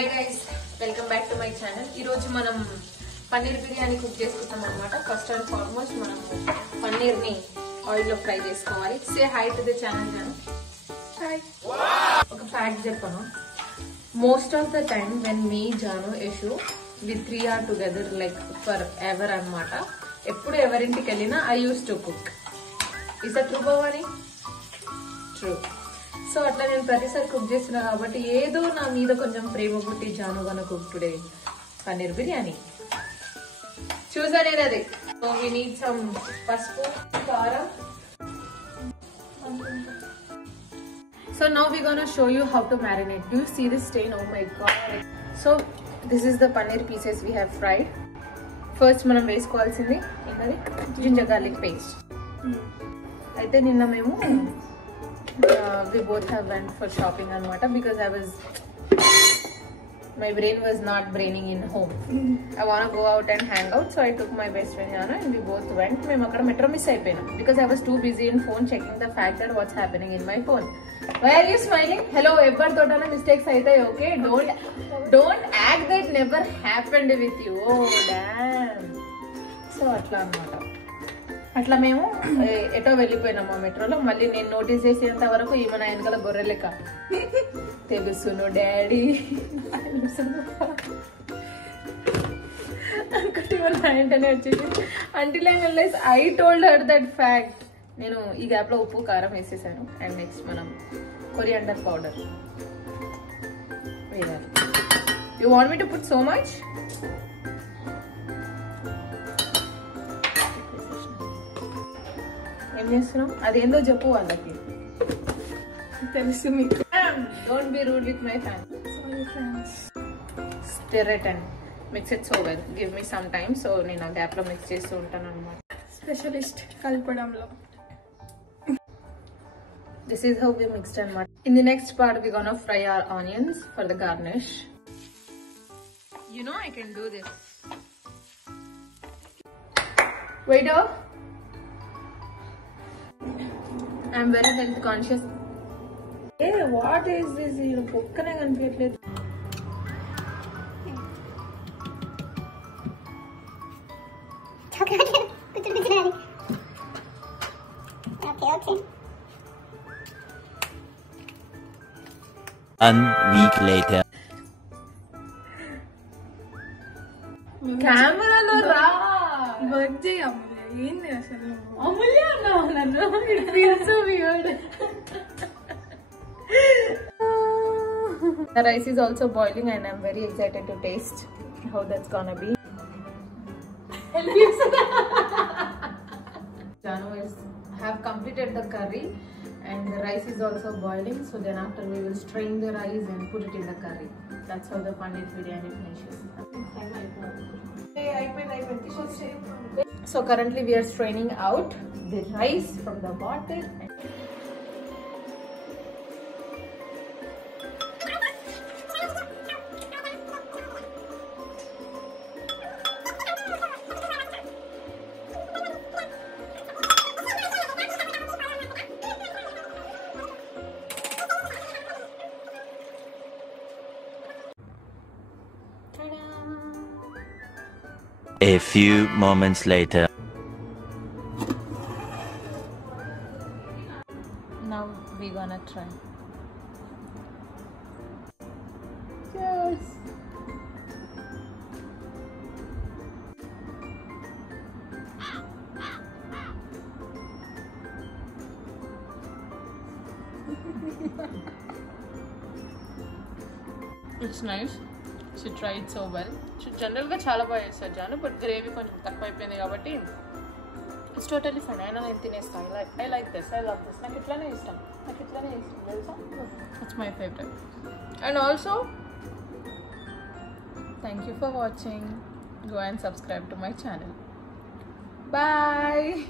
Hi guys, welcome back to my channel. ఈ రోజు మనం పన్నీర్ బిర్యానీ కుక్ చేసుకుంటాం అన్నమాట. ఫస్ట్ అండ్ ఫార్మోస్ట్ మనం పన్నీర్ ని ఆయిల్ లో ఫ్రై చేసుకోవాలి. Say hi to the channel Jaanu. Hi. ఒక ఫ్యాక్ట్ చెప్పను. Most of the time when me Jaanu Yashu we 3 are together like forever అన్నమాట. ఎప్పుడు ఎవరింటికి వెళ్ళినా I used to cook. Is that true Bhavani? True. So అట్లా నేను ప్రతిసారి కుక్ చేస్తున్నా కాబట్టి ఏదో నా మీద కొంచెం ప్రేమ పుట్టి జాను గన కుక్ టుడే పన్నీర్ బిర్యానీ చూసా నేను అది. So we need some pasupu karam. So now we gonna show you how to marinate. Do see this stain? Oh my god. So this is the paneer pieces we have fried. First మనం వేసుకోవాల్సింది ఏంటది? Ginger garlic paste. అయితే నిన్న మేము we both have went for shopping anamata because my brain was not braining in home. I want to go out and hang out, so I took my best friend Jana and we both went. Mem akkada metro miss ayipena because I was too busy in phone checking the fact that what's happening in my phone. Why are you smiling? Hello, ever totana mistakes aitay, okay? Don't act that never happened with you. Oh damn. So atla anamata. అట్లా మేము ఎటో వెళ్ళిపోయినాము ఆ మెట్రోలో. మళ్ళీ నేను నోటీస్ చేసేంత వరకు ఈమె నా వెనకాల గొర్రె లెక్క తెలుసును డాడీ అనుకుంటే వెంటనే వచ్చేసి until I realize I told her that fact. నేను ఈ గ్యాప్ లో ఉప్పు కారం వేసేసాను. అండ్ నెక్స్ట్ మనం కొరియాండర్ పౌడర్ వేయాలి. You want me to put so much? ఏం చేస్తున్నాం? అదేందో చెప్పు వాళ్ళకి. తెలుసు మీకు. Don't be rude with my family. Sorry friends. Stir it and mix it so well. Give me some time. So నేను ఆ గ్యాప్ లో మిక్స్ చేస్తూ ఉంటాను అన్నమాట. స్పెషలిస్ట్ కలపడంలో. This is how we mixed అన్నమాట. In the next part we gonna fry our onions for the garnish. You know I can do this. Waiter. I'm very health conscious. Hey, what is this? You pokkane kanipiyatledu. Okay. 1 week later. Camera lo ra. Birthday అమ్ములే. ఏంది అసలు? అమూల్య అన్నావు నన్ను. It feels so weird. The rice is also boiling and I'm very excited to taste how that's gonna be. Janu have completed the curry and the rice is also boiling. So then after we will strain the rice and put it in the curry. That's how the paneer biryani finishes. So currently we are straining out the rice from the bottle. A few moments later. Now we gonna try. Cheers. It's nice. She tried so well. She generally చాలా బాగా చేస్తారు Janu, but gravy కొంచెం తక్కువ అయిపోయింది కాబట్టి it's totally fine. అయినా నేను తినేస్తాను. I like this, I love this. నాకు ఇట్లానే ఇష్టం తెలుసా. It's my favourite. And also thank you for watching. Go and subscribe to my channel. Bye.